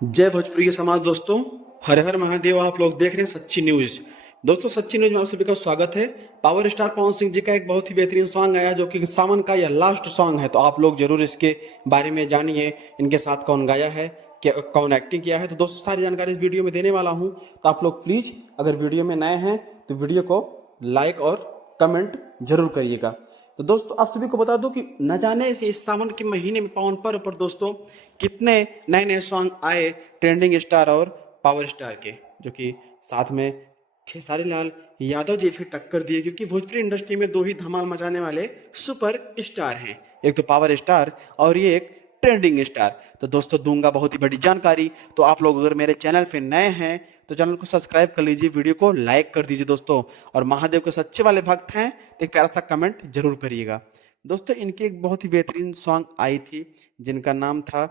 जय भोजपुरी के समाज दोस्तों, हर हर महादेव। आप लोग देख रहे हैं सच्ची न्यूज। दोस्तों, सच्ची न्यूज में आप सभी का स्वागत है। पावर स्टार पवन सिंह जी का एक बहुत ही बेहतरीन सॉन्ग आया जो कि सावन का यह लास्ट सॉन्ग है, तो आप लोग जरूर इसके बारे में जानिए। इनके साथ कौन गाया है, क्या कौन एक्टिंग किया है, तो दोस्तों सारी जानकारी इस वीडियो में देने वाला हूं। तो आप लोग प्लीज अगर वीडियो में नए हैं तो वीडियो को लाइक और कमेंट जरूर करिएगा। तो दोस्तों आप सभी को बता दूं कि न जाने से इस सावन के महीने में पावन पर्व पर दोस्तों कितने नए नए सॉन्ग आए ट्रेंडिंग स्टार और पावर स्टार के, जो कि साथ में खेसारी लाल यादव जी फिर टक्कर दिए, क्योंकि भोजपुरी इंडस्ट्री में दो ही धमाल मचाने वाले सुपर स्टार हैं, एक तो पावर स्टार और ये एक ट्रेंडिंग स्टार। तो दोस्तों दूंगा बहुत ही बड़ी जानकारी, तो आप लोग अगर मेरे चैनल पे नए हैं तो चैनल को सब्सक्राइब कर लीजिए, वीडियो को लाइक कर दीजिए दोस्तों, और महादेव के सच्चे वाले भक्त हैं तो एक प्यारा सा कमेंट जरूर करिएगा। दोस्तों इनकी एक बहुत ही बेहतरीन सॉन्ग आई थी जिनका नाम था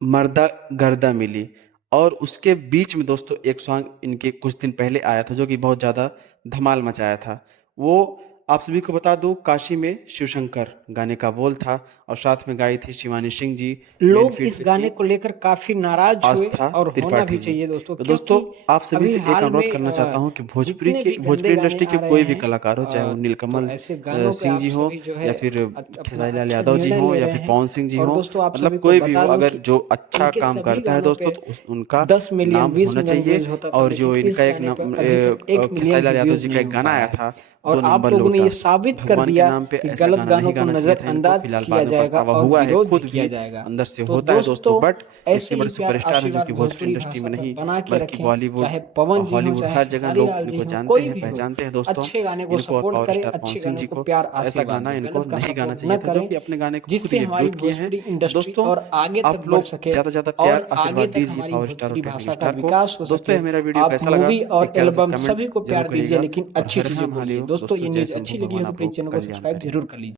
मर्दा गर्दा मिली, और उसके बीच में दोस्तों एक सॉन्ग इनके कुछ दिन पहले आया था जो कि बहुत ज़्यादा धमाल मचाया था। वो आप सभी को बता दूं काशी में शिवशंकर गाने का बोल था, और साथ में गाई थी शिवानी सिंह जी। मेन लोग फील्ड इस पे गाने थी को लेकर काफी नाराज हुए आस्था और होना त्रिपाठी भी जी। चाहिए दोस्तों, तो दोस्तों क्योंकि आप सभी अभी से एक हाल अनुरोध में करना चाहता हूं कि जितने भी भोजपुरी गंदे गाने इंडस्ट्री के आ रहे कोई भी हैं, कलाकार हो, चाहे वो तो नीलकमल ऐसे गानों पे सिंह आप जी हो, सभी जो है या फिर अपना खेसारी लाल अच्छा यादव जी निर्णय हो, ले या रहे फिर हैं। पवन सिंह जी और हो, दोस्तों आप मतलब सभी को कोई भी बता हो, दूं अगर कि जो अच्छा इनके काम सभी करता है गानों दोस्तों पे तो उनका 10 मिलियन नाम 20 होना मिलियन चाहिए। व्यूज होता था, और लेकिन जो इस इनका एक गाने पे नाम अभी तक 1 खेसारी मिलियन लाल भी यादव व्यूज जी का नहीं एक हो गाना पाया आया है। था, और दो आप नंबर लोगों ने ये लौटा। साबित कर भगवान के दिया नाम पे कि ऐसा गलत गाना गानों नहीं को गाना चाहिए था इनको, नजरअंदाज फिलहाल किया बाद में जाएगा पछतावा और हुआ है, विरोध भी खुद किया भी जाएगा। अंदर से तो होता है दोस्तों, दोस्तों बट ऐसे इतने ही बड़े प्यार सुपरस्टार हैं जो आशीर्वाद कि भोजपुरी भोजपुरी इंडस्ट्री भाषा में पर नहीं बना के बल्कि रखें, बॉलीवुड चाहे और पवन जी हो, हॉलीवुड चाहे हर जगह खेसारी लोग लाल जी इनको हो, जानते कोई हैं भी हो, पहचानते हैं दोस्तों। अच्छे गाने को इनको और सपोर्ट पावर करे, स्टार पवन अच्छे सिंह गाने जी को को प्यार ऐसा आशीर्वाद गाना दे, इनको गलत का नहीं गाना सपोर्ट चाहिए न था जो करें, कि अपने गाने को खुद जिससे ही हमारी अपलोड किए हैं। भोजपुरी तो इंडस्ट्री दोस्तों और आगे तक आप बढ़ लोग सके ज़्यादा से ज़्यादा प्यार और आगे आशीर्वाद तक दीजिए हमारी पावर स्टार और भोजपुरी ट्रेंडिंग भाषा का स्टार को। विकास हो दोस्तों सके। ये मेरा वीडियो आप कैसा लगा मूवी और एक प्यारा सा एल्बम कमेंट सभी को जरूर प्यार दीजिए, करिएगा, लेकिन और अच्छी हर हर चीजों को लिए। महादेव। दोस्तों दोस्तों ये जय न्यूज शंभू अच्छी लगी हो भगवान तो आपको प्लीज चैनल को कल्याण सब्सक्राइब करें। जरूर कर लीजिए।